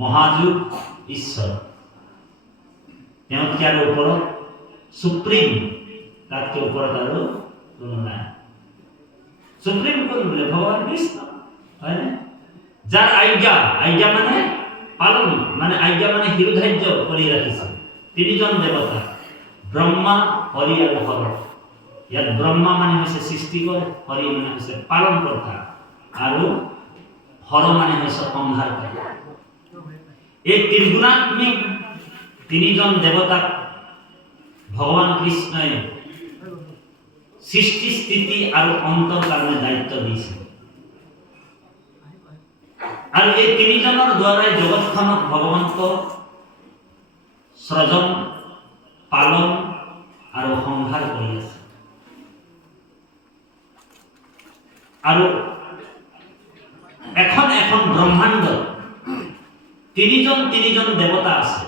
মহাযোগ ঈশ্বৰ তেওঁতকৈ আৰু ওপৰত সুপ্ৰিম তাতকৈ ওপৰত আৰু কোনো নাই সুপ্ৰিম কোন বোলে ভগৱান কৃষ্ণ হয়নে যাৰ আজ্ঞা মানে পালন মানে আজ্ঞা মানে হিৰোধাৰ্য কৰি ৰাখিছে তিনিজন দেৱতা ব্ৰহ্মা হৰি আৰু হৰ ইয়াত ব্ৰহ্মা মানে হৈছে সৃষ্টিকৰ হৰি মানে হৈছে পালনকৰ্তা আৰু হৰ মানে হৈছে সংহাৰকাৰী এই ত্ৰিগুণাত্মিক তিনিজন দেৱতাক ভগৱান কৃষ্ণই সৃষ্টি স্থিতি আৰু অন্তৰ কাৰণে দায়িত্ব দিছে আৰু এই তিনিজনৰ দ্বাৰাই জগতখনক ভগৱন্ত সৃজন পালন আৰু সংহাৰ কৰি আছে আৰু এখন এখন ব্ৰহ্মাণ্ড তিনিজন দেৱতা আছে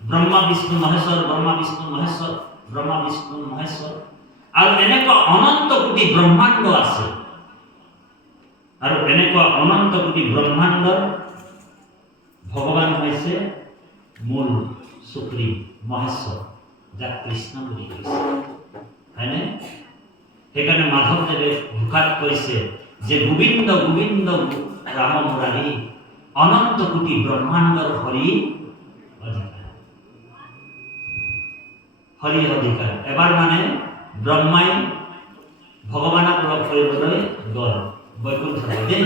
ব্ৰহ্মা বিষ্ণু মহেশ্বৰ ব্ৰহ্মা বিষ্ণু মহেশ্বৰ ব্ৰহ্মা বিষ্ণু মহেশ্বৰ আৰু এনেকুৱা অনন্ত কোটি ব্ৰহ্মাণ্ড আছে আৰু এনেকুৱা অনন্ত কোটি ব্ৰহ্মাণ্ডৰ ভগৱান হৈছে মূল সুপ্ৰিম মহেশ্বৰ যাক কৃষ্ণ বুলি কৈছে হয়নে সেইকাৰণে মাধৱদেৱে ঘোষাত কৈছে যে গোবিন্দ গোবিন্দ ৰাম মুৰাৰী অনন্ত কোটি ব্ৰহ্মাণ্ডৰ হৰি অধিকাৰ এবাৰ মানে ব্ৰহ্মাই ভগৱানক লগ কৰিবলৈ গ'ল বৈকুণ্ঠলৈ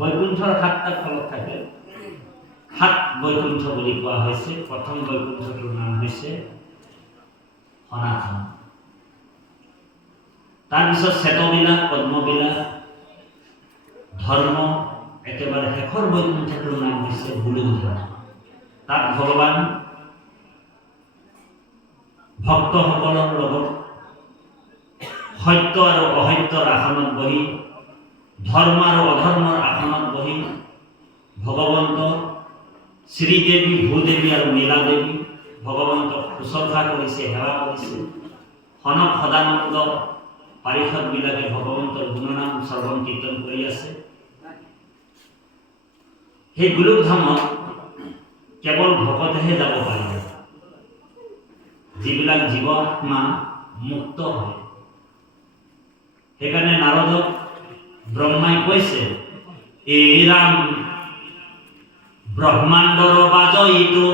বৈকুণ্ঠৰ 7টা ফলক থাকে 7 বৈকুণ্ঠ বুলি কোৱা হৈছে প্ৰথম বৈকুণ্ঠটোৰ নাম হৈছে সনাতন তাৰপিছত শ্বেতবিলাস পদ্মবিলাস ধৰ্ম একেবাৰে শেষৰ বৈকুণ্ঠটোৰ নাম হৈছে গুৰুধৰ্ম তাত ভগৱান ভক্তসকলৰ লগত সত্য আৰু অসত্যৰ আসনত বহি ধৰ্ম আৰু অধৰ্মৰ আসনত বহি ভগৱন্ত শ্ৰীদেৱী ভূদেৱী আৰু নীলাদেৱী ভগৱন্তক শুশ্ৰূষা কৰিছে সেৱা কৰিছে সনক সদানন্দ পাৰিষদবিলাকে ভগৱন্তৰ গুণনাম শ্ৰৱণ কীৰ্তন কৰি আছে সেই গোলকধামত কেৱল ভকতেহে যাব পাৰিব যিবিলাক জীৱ আত্মা মুক্ত হয় সেইকাৰণে নাৰদক ব্ৰহ্মাই কৈছে এই ৰাম ব্ৰহ্মাণ্ডৰ বাজইটো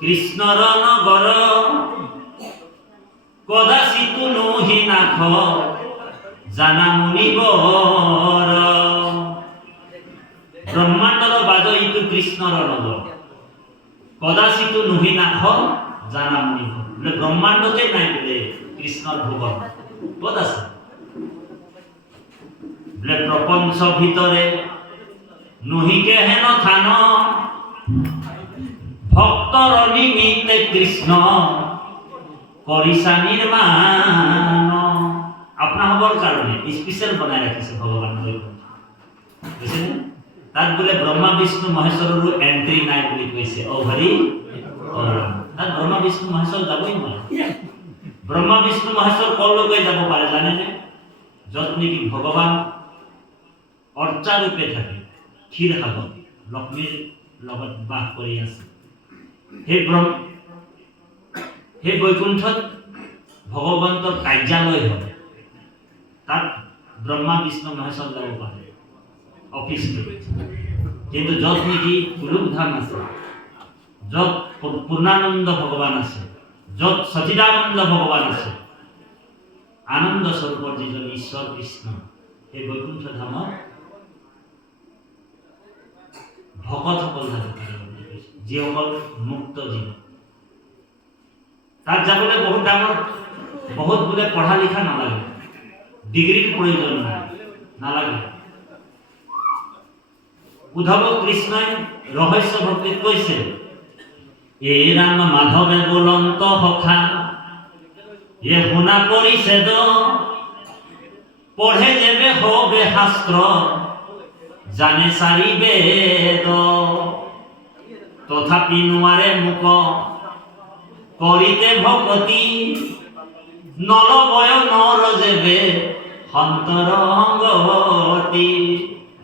কৃষ্ণৰ নগৰ কদাচিতো নহি নাখ জানা মুনিবৰ ব্ৰহ্মাণ্ডৰ বাজইটো কৃষ্ণৰ নগৰ কদাচিতো নহি নাখ জানা মুনিবৰ বোলে ব্ৰহ্মাণ্ডতে নাই বোলে কৃষ্ণৰ ভুৱন ক'ত আছে বোলে প্ৰপঞ্চ ভিতৰে নহিকে হেন থান ভক্তৰ নিমিত্তে কৃষ্ণ কৰিছা নিৰ্মাণ আপোনালোকৰ কাৰণে স্পেচিয়েল বনাই ৰাখিছে ভগৱান বুজিছেনে তাত বোলে ব্ৰহ্মা বিষ্ণু মহেশ্বৰৰো এন্ট্ৰি নাই বুলি কৈছে অ হৰি তাত ব্ৰহ্মা বিষ্ণু মহেশ্বৰ যাবই নোৱাৰে ব্ৰহ্মা বিষ্ণু মহেশ্বৰ কলৈকে যাব পাৰে জানেনে য'ত নেকি ভগৱান অৰ্চাৰূপে থাকে ক্ষীৰসাগৰ লক্ষ্মীৰ লগত বাস কৰি আছে সেই বৈকুণ্ঠত ভগৱন্তৰ কাৰ্যালয় হয় তাত ব্ৰহ্মা বিষ্ণু মহেশ্বৰ যাব পাৰে অফিচটো কিন্তু য'ত নেকি গোলকধাম আছে য'ত পূৰ্ণানন্দ ভগৱান আছে য'ত সচিদানন্দ ভগৱান আছে আনন্দ স্বৰূপৰ যিজন ঈশ্বৰ কৃষ্ণ সেই বৈকুণ্ঠ ধামত ভকতসকল যাব পাৰে যিসকল মুক্ত জীৱ তাত যাবলৈ বহুত ডাঙৰ বহুত বোলে পঢ়া লিখা নালাগে ডিগ্ৰীৰ প্ৰয়োজন নালাগে উদ্ধৱ কৃষ্ণই ৰহস্য ভক্তিত কৈছে এই ৰাম মাধৱে বোলন্ত সখা এ শুনা কৰিছে দ পঢ়ে যেবে হবে শাস্ত্ৰ জানে চাৰি বেদ তথাপি নোৱাৰে মুক কৰিতে ভকতি নলবয় নৰ যেবে সন্তৰ সংগতি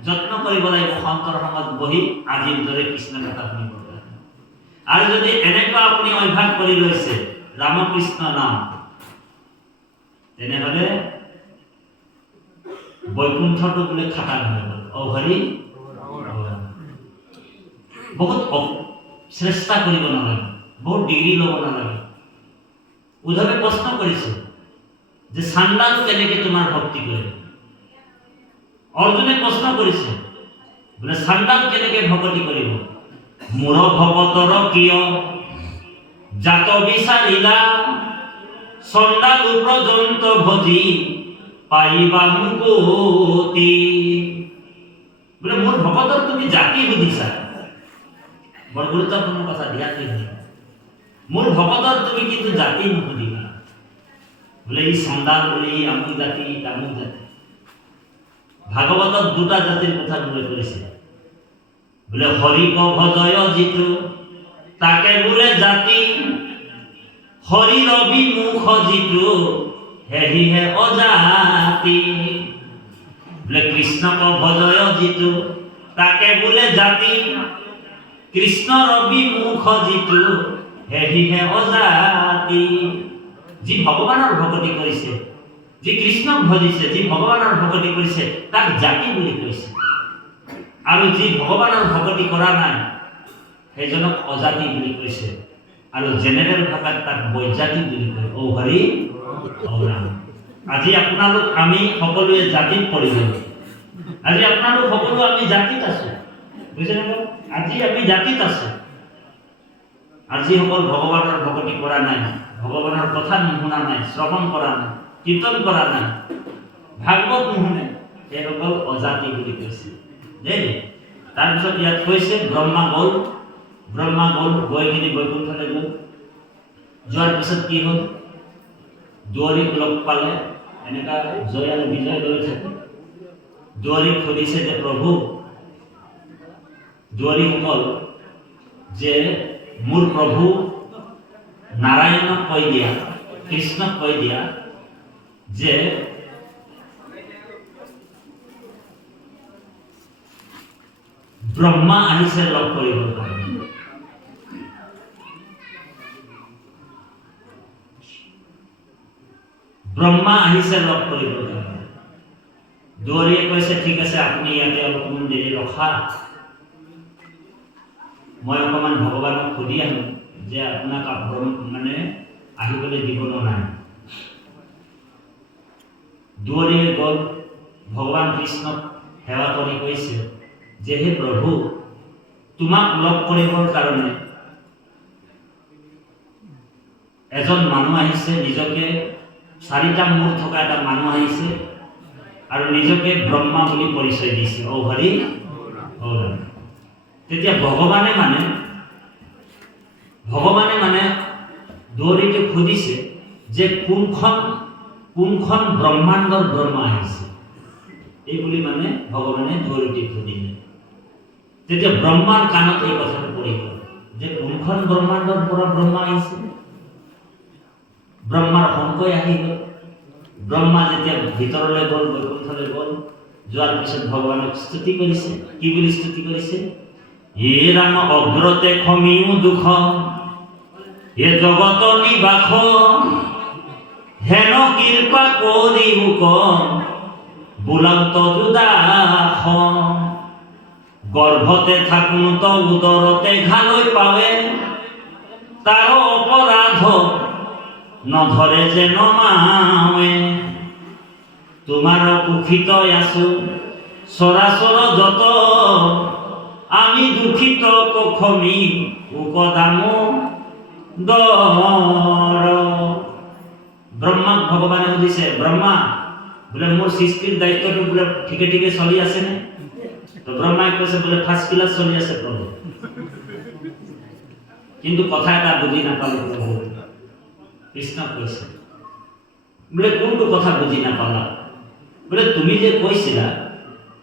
যত্ন কৰিব লাগিব সন্তৰ সমাজ বহি আজিৰ দৰে কৃষ্ণ কথা শুনিব কাৰণে। আৰু যদি এনেকুৱা আপুনি অভ্যাস কৰি লৈছে ৰামকৃষ্ণ নাম, তেনেহ'লে বৈকুণ্ঠটো বোলে খাটাং হৈ গ'ল। হৰি বহুত চেষ্টা কৰিব নালাগে, বহুত ডিগ্ৰী ল'ব নালাগে। উদ্ধৱে প্ৰশ্ন কৰিছে যে চাণ্ডাল কেনেকে তোমাৰ ভক্তি কৰে? অৰ্জুনে প্ৰশ্ন কৰিছে বোলে চাণ্ডাল কেনেকে ভক্তি কৰিব? মোৰ ভকতৰ কিয় জাত বিচাৰিলা, চণ্ডাল পৰ্যন্ত ভজি পাইবা মুকুতি। বোলে মোৰ ভকতৰ তুমি জাতি সুধিছা, বৰ গুৰুত্বপূৰ্ণ কথা, ধ্যান দিবা। মোৰ ভকতৰ তুমি কিন্তু জাতি নুসুধিবা, বোলে ই চণ্ডাল, বোলে ই আমুক জাতি, তামুক জাতি। ভাগৱতত দুটা জাতিৰ কথা উল্লেখ কৰিছে, বোলে হৰিক ভজয় যিটো তাকে বোলে জাতি, হৰিৰ বিমুখ যিটো হেৰিহে অজাতি। বোলে কৃষ্ণক ভজয় যিটো তাকে বোলে জাতি, কৃষ্ণৰ বিমুখ যিটো হেৰিহে অজাতি। যি ভগৱানৰ ভকতি কৰিছে, যি কৃষ্ণক ভজিছে, যি ভগৱানৰ ভকতি কৰিছে তাক জাতি বুলি কৈছে। আৰু যি ভগৱানৰ ভকতি কৰা নাই সেইজনক অজাতি বুলি কৈছে। আৰু জেনেৰেল ভাষাত তাক বৈজাতি বুলি কয়। হৰি ৰাম। আজি আপোনালোক আমি সকলোৱে জাতিত পৰি গ'লো। আজি আপোনালোক সকলো আমি জাতিত আছো, বুজিছে নে? আজি আমি জাতিত আছো। আৰু যিসকল ভগৱানৰ ভকতি কৰা নাই, ভগৱানৰ কথা নুশুনা নাই, শ্ৰৱণ কৰা নাই, কীৰ্তন কৰা নাই, ভাগৱত নুশুনে, সেইসকল অজাতি বুলি কৈছে দেই। তাৰপিছত ইয়াত কৈছে ব্ৰহ্মা গ'ল, গৈ কিনি বৈকুণ্ঠলৈ গ'ল। যোৱাৰ পিছত কি হ'ল? দুৱাৰীক লগ পালে, এনেকা জয় আৰু বিজয় লৈ থাকে। দুৱাৰীক সুধিছে যে প্ৰভু, দুৱাৰীসকল যে মোৰ প্ৰভু নাৰায়ণক কৈ দিয়া, কৃষ্ণক কৈ দিয়া যে ব্ৰহ্মা আহিছে লগ কৰিবৰ কাৰণে। ব্ৰহ্মা আহিছে লগ কৰিবৰ কাৰণে। দুৱাৰীয়ে কৈছে ঠিক আছে, আপুনি ইয়াতে অলপমান দেৰি ৰখা, মই অকণমান ভগৱানক সুধি আহোঁ যে আপোনাক মানে আহিবলৈ দিব নাই। দুৱাৰীয়ে গ'ল, ভগৱান কৃষ্ণক সেৱা কৰি কৈছে যে হে প্ৰভু, তোমাক লগ কৰিবৰ কাৰণে এজন মানুহ আহিছে, নিজকে 4টা মূৰ থকা এটা মানুহ আহিছে আৰু নিজকে ব্ৰহ্মা বুলি পৰিচয় দিছে। হৰি ৰাম। তেতিয়া ভগৱানে মানে দুৱাৰীকে সুধিছে যে কোনখন ব্ৰহ্মাণ্ডৰ ব্ৰহ্মা আহিছে, এই বুলি মানে ভগৱানে দুৱাৰীকে সুধিলে। তেতিয়া ব্ৰহ্মাৰ কাণত এই কথাটো পৰি গ'ল যে কোনখন ব্ৰহ্মাণ্ডৰ পৰা ব্ৰহ্মা আহিছে। ব্ৰহ্মাৰ সংশয় আহি গ'ল। ব্ৰহ্মা যেতিয়া ভিতৰলৈ গ'ল, বৈকুণ্ঠলৈ গ'ল, যোৱাৰ পিছত ভগৱানক স্তুতি কৰিছে। কি বুলি স্তুতি কৰিছে? হে ৰাম অগ্ৰতে খমিও দুখ, হে জগত নিবাস, হেন কৃপা কৰি মোক বোলাওত দুদাস। গৰ্ভতে থাকোঁত উদৰতে ঘালৈ পাৱে, তাৰ অপৰাধ নধৰে যে নমাৱে। তোমাৰ কুখিত আছো চৰাচৰ যত, আমি দুখিত কখমি উকদামো দৰ। ব্ৰহ্মাক ভগৱানে সুধিছে, ব্ৰহ্মা বোলে মোৰ সৃষ্টিৰ দায়িত্বটো বোলে ঠিকে ঠিকে চলি আছেনে? তো ব্ৰহ্মাই কৈছে বোলে ফাৰ্ষ্ট ক্লাছ চলি আছে প্ৰভু। কিন্তু কথা এটা বুজি নাপালো প্ৰভু। কৃষ্ণ কৈছে বোলে কোনটো কথা বুজি নাপালা? বোলে তুমি যে কৈছিলা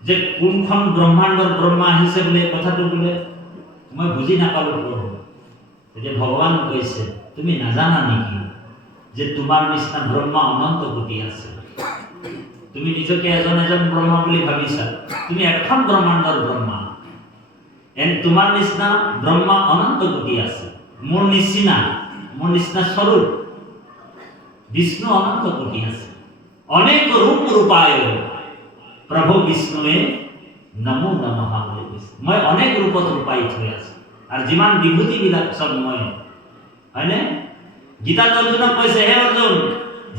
যে কোনখন ব্ৰহ্মাণ্ডৰ ব্ৰহ্মা আহিছে বোলে, কথাটো বোলে মই বুজি নাপালো প্ৰভু। তেতিয়া ভগৱান কৈছে তুমি নাজানা নেকি যে তোমাৰ নিচিনা ব্ৰহ্মা অনন্ত কোটি আছে। তুমি নিজকে এজন এজন ব্ৰহ্মা বুলি ভাবিছা, তুমি এখন ব্ৰহ্মাণ্ডৰ ব্ৰহ্মা। তোমাৰ নিচিনা ব্ৰহ্মা অনন্ত কোটি আছে। মোৰ নিচিনা স্বৰূপ বিষ্ণু অনন্ত কোটি আছে। অনেক ৰূপ ৰূপায় প্ৰভু বিষ্ণুৱে নমো নমঃ বুলি কৈছে। মই অনেক ৰূপত ৰূপায়িত হৈ আছো, আৰু যিমান বিভূতিবিলাক চব মই, হয়নে? গীতাত অৰ্জুনক কৈছে, হে অৰ্জুন,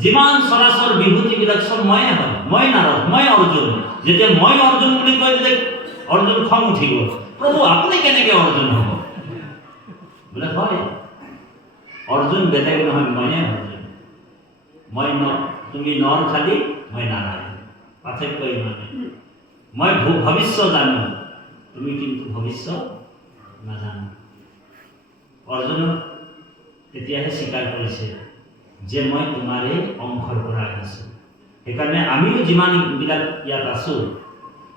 যিমান চৰাচৰ বিভূতিবিলাক চব ময়ে হয়, মই নাৰদ, মই অৰ্জুন। যেতিয়া মই অৰ্জুন বুলি কৈ দিলে অৰ্জুন খং উঠি গ'ল, প্ৰভু আপুনি কেনেকে অৰ্জুন হ'ব? বোলে হয়, অৰ্জুন বেলেগ নহয়, ময়ে অৰ্জুন। মই তুমি নৰ খালি, মই নাৰায়ণ, পাৰ্থক্য ইমানে। মই ভৱিষ্য জানো, তুমি কিন্তু ভৱিষ্য নাজানো। অৰ্জুন তেতিয়াহে স্বীকাৰ কৰিছে যে মই তোমাৰে অংশৰ পৰা আহিছোঁ। সেইকাৰণে আমিও যিমানবিলাক ইয়াত আছো,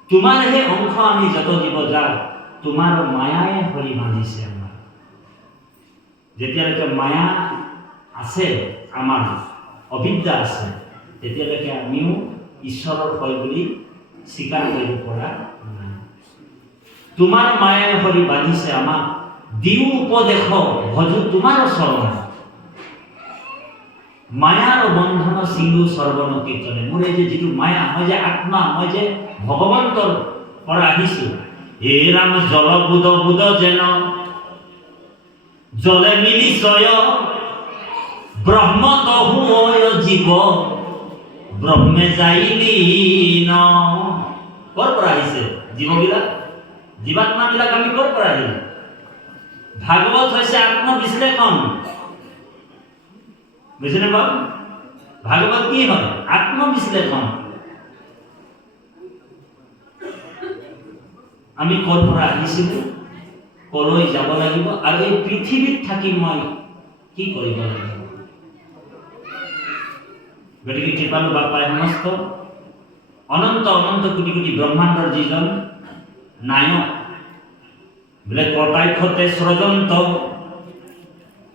তোমাৰহে অংশ। আমি যত জীৱ যাওঁ, তোমাৰ মায়াই হৰি বান্ধিছে আমাৰ। যেতিয়ালৈকে মায়া আছে, আমাৰ অবিদ্যা আছে, তেতিয়ালৈকে আমিও ঈশ্বৰৰ হয় বুলি স্বীকাৰ কৰিব পৰা নাই। তোমাৰ মায়াই হৰি বান্ধিছে আমাক, দিও উপদেশ ভজো তোমাৰ চৰণ। মায়াৰ বন্ধন সিংহু সৰ্বন কীৰ্তনে। মোৰ এই যে যিটো মায়া, মই যে আত্মা, মই যে ভগৱন্তৰ পৰা আহিছো। হে ৰাম জল বুদ বুদ যেন জলে মিলি ছয়, ব্ৰহ্ম তহু জীৱ ব্ৰহ্মে যাই লীন। কৰ পৰা আহিছে জীৱবিলাক? জীৱাত্মাবিলাক আমি কৰ পৰা আহিলো? ভাগৱত হৈছে আত্মবিশ্লেষণ, বুঝলেন বাবু? ভাগৱত কি হয়? আত্মবিশ্লেষণ। আমি কৰ পৰা আহিছিলো, কলৈ যাব লাগিব, আৰু এই পৃথিৱীত থাকি মই কি কৰিব লাগিব। গতিকে কৃপালু বাপাই সমস্ত অনন্ত অনন্ত কোটি কোটি ব্ৰহ্মাণ্ডৰ যিজন নায়ক, বোলে কটাক্ষতে স্ৰজন্ত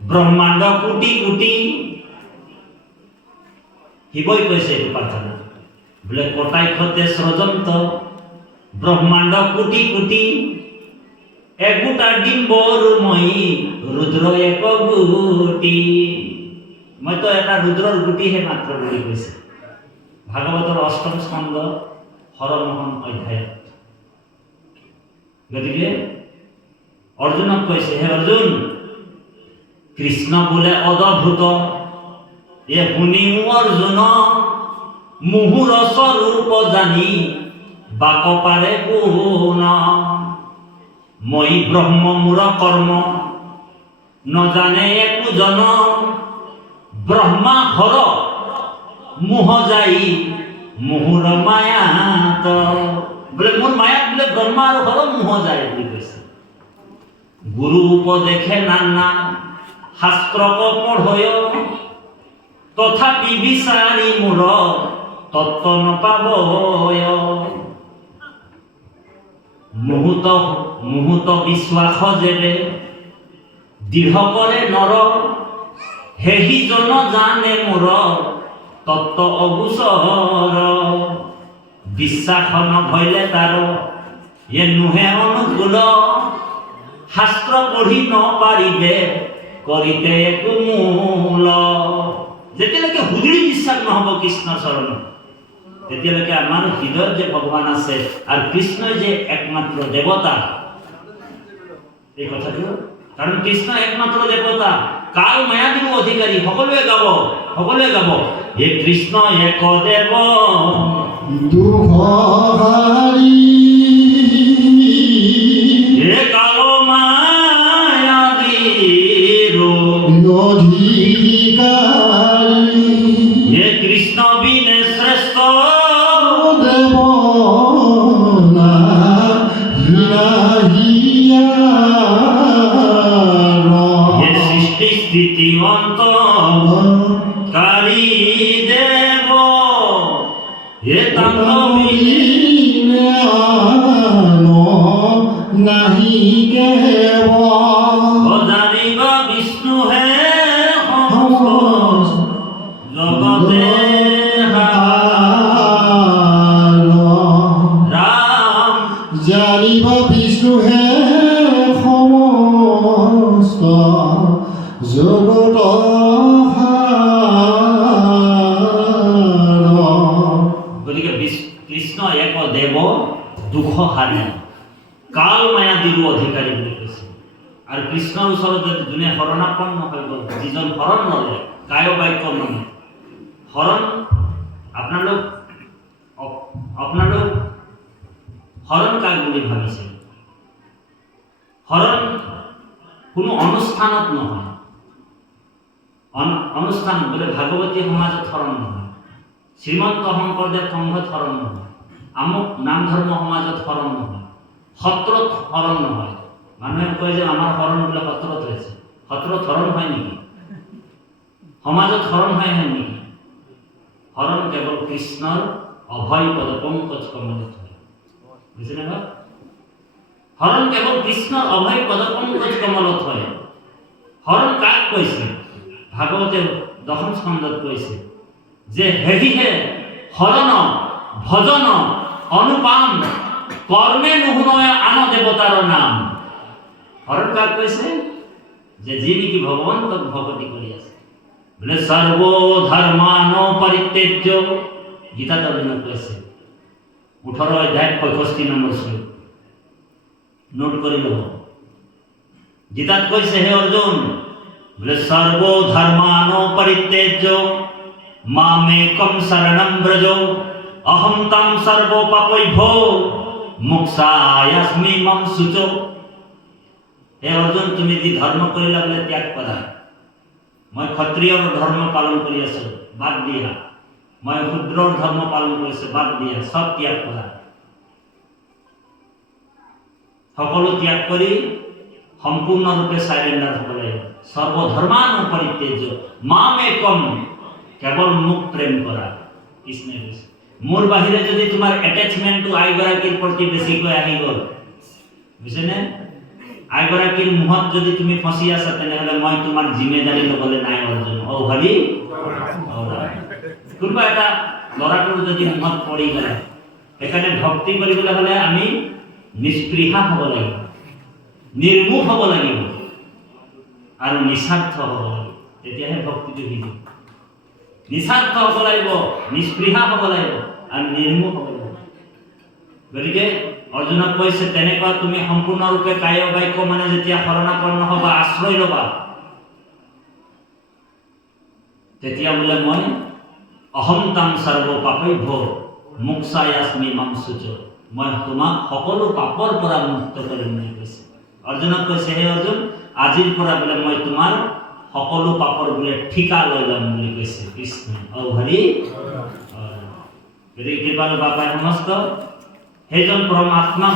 ব্ৰহ্মাণ্ড কোটি কোটি। শিৱই কৈছে এইটো প্ৰাৰ্থনা, বোলে কটাক্ষতে স্ৰজন্ত ব্ৰহ্মাণ্ড কোটি কোটি, একোটা ডিম্বৰ মই ৰুদ্ৰ এক গুটি। মইতো এটা ৰুদ্ৰৰ গুটিহে মাত্ৰ বুলি কৈছে ভাগৱতৰ অষ্টম স্কন্ধ হৰমোহন অধ্যায়ত। গতিকে অৰ্জুনক কৈছে, হে অৰ্জুন, কৃষ্ণ বোলে অদভূত, এ শুনিও অৰ্জুন মুহুৰ স্বৰূপ জানি বাক পাৰে কোন। মই ব্ৰহ্ম মূৰ কৰ্ম নজানে একো জন, ব্ৰহ্মা হৰ মোহ যাই মোহৰ মায়াত। বোলে মোৰ মায়াত বোলে ব্ৰহ্মা আৰু হৰ মোহ যায় বুলি কৈছে। গুৰু উপদেশে নানা শাস্ত্ৰক পঢ়য়, তথাপি বিচাৰি মোৰ তত্ত্ব নপাবয়। মুহূৰ্ত বিশ্বাস যেবে দৃঢ় কৰে নৰ, সেহিজন জানে মোৰ তত্ত্ব অগোচৰ। বিশ্বাস নভৈলে তাৰ এ নুহে অনুকূল, শাস্ত্ৰ পঢ়ি নপাৰিবে কৰিতে একো মূল। যেতিয়ালৈকে হুদুৰি বিশ্বাস নহব কৃষ্ণ চৰণত, তেতিয়ালৈকে আমাৰ হৃদয়ত যে ভগৱান আছে আৰু কৃষ্ণই যে একমাত্ৰ দেৱতা, এই কথাটো, কাৰণ কৃষ্ণ একমাত্ৰ দেৱতা, কাল মায়াদিও অধিকাৰী। সকলোৱে গাব, সকলোৱে গাব, হে কৃষ্ণ এক দেৱ দুঃখহাৰী, হে কাল মায়াদিৰ অধিকাৰী, হে কৃষ্ণ বিনে শ্ৰেষ্ঠ দেৱ হে সৃষ্টি স্থিতি অন্তকাৰী দেৱ, হে তাণ্ডৱী নাহি কেব জানিবা বিষ্ণু হে সমস্ত জগতে বিষ্ণুহে সমস্ত জগত গতিকে কৃষ্ণ এক দেৱ দুখ হাৰি কাল মায়াদিৰো অধিকাৰী বুলি কৈছে। আৰু কৃষ্ণৰ ওচৰত যদি যোনে শৰণাপন্ন হৈ গ'ল, যিজন শৰণ ল'লে কায় বাক্য মানে শৰণ, আপোনালোক শৰণ কাক বুলি ভাবিছে? শৰণ কোনো অনুষ্ঠানত নহয়। অনুষ্ঠান বোলে ভাগৱতী সমাজত শৰণ নহয়, শ্ৰীমন্ত শংকৰদেৱ সংঘত শৰণ নহয়, আমুক নাম ধৰ্ম সমাজত শৰণ নহয়, সত্ৰত শৰণ নহয়। মানুহে কয় যে আমাৰ শৰণ বোলে সত্ৰত হৈছে। সত্ৰত শৰণ হয় নেকি? সমাজত শৰণ হয় নেকি? শৰণ কেৱল কৃষ্ণৰ অভয় পদ পংকজ কমলত হয়। বুজিছেনে বাৰু? শৰণ কেৱল কৃষ্ণৰ অভয় পদ পংকজ কমলত হয়। শৰণ কাক কৈছে? ভাগৱতে দশম স্কন্ধত কৈছে যে হেৰিহে শৰণ ভজন অনুপাম কৰ্মে নুশুনয় আন দেৱতাৰ নাম। শৰণ কাক কৈছে? যে যি নেকি ভগৱন্তক ভকতি কৰি আছে। বোলে সৰ্ব ধৰ্মান পৰিত্যাজ্য, গীতাত অৰ্জুনক কৈছে 18 অধ্যায় 65 নম্বৰ শ্লোক, নোট কৰি ল'ব। গীতাত কৈছে হে অৰ্জুন, বোলে সৰ্ব ধৰ্মান পৰিত্যাজ্য মামেকম শৰণম ব্ৰজ অহম তাম সৰ্ব পাপৈভ্যো মোক্ষায়াস্মি মম শুচো। হে অৰ্জুন, তুমি যি ধৰ্ম কৰিলা বোলে ত্যাগ কৰা। মই ক্ষত্ৰিয়ৰ ধৰ্ম পালন কৰি আছো, বাদ দিয়া। মই শূদ্ৰৰ ধৰ্ম পালন কৰিছো, বাদ দিয়া। সব ত্যাগ কৰা। সকলো ত্যাগ কৰি সম্পূৰ্ণৰূপে চাইলেণ্ডাৰ হ'ব লাগিব। সৰ্বধৰ্মান পৰিত্যাজ্য মামেকম, কেৱল মোক প্ৰেম কৰা। কৃষ্ণই কৈছে মোৰ বাহিৰে যদি তোমাৰ এটেচমেণ্টটো আইগৰাকীৰ প্ৰতি বেছিকৈ আহি গ'ল, বুজিছেনে? আইগৰাকীৰ মুহত যদি তুমি ফচি আছা, তেনেহ'লে মই তোমাৰ জিম্মেদাৰী ল'বলৈ নাই অৰ্জুন। ঔ হৰি কোনোবা এটা ল'ৰাটোৰ যদি মুহত পৰি গ'লে, সেইকাৰণে ভক্তি কৰিবলৈ হ'লে আমি নিস্পৃহা হ'ব লাগিব, নিৰ্মুখ হ'ব লাগিব আৰু নিস্বাৰ্থ হ'ব লাগিব। তেতিয়াহে ভক্তিটো শিকিব। নিস্বাৰ্থ হ'ব লাগিব, নিস্পৃহা হ'ব লাগিব আৰু নিৰ্মুখ হ'ব লাগিব। গতিকে অৰ্জুনক কৈছে তেনেকুৱা তুমি সম্পূৰ্ণৰূপে কায় বাক্য মানে যেতিয়া শৰণাপন্ন হ'বা, আশ্ৰয় ল'বা, তেতিয়া বোলে মই অহম তাম সৰ্ব পাপৈভ্যো মোক্ষায়াস্মি মম শুচো, মই তোমাক সকলো পাপৰ পৰা মুক্ত কৰিম বুলি কৈছে। অৰ্জুনক কৈছে হে অৰ্জুন, আজিৰ পৰা বোলে মই তোমাৰ সকলো পাপৰ বোলে ঠিকা লৈ ল'ম বুলি কৈছে কৃষ্ণ। ঔ হৰি গতিকে কৃপালু বাপাই সমস্ত সেইজন পৰমাত্মা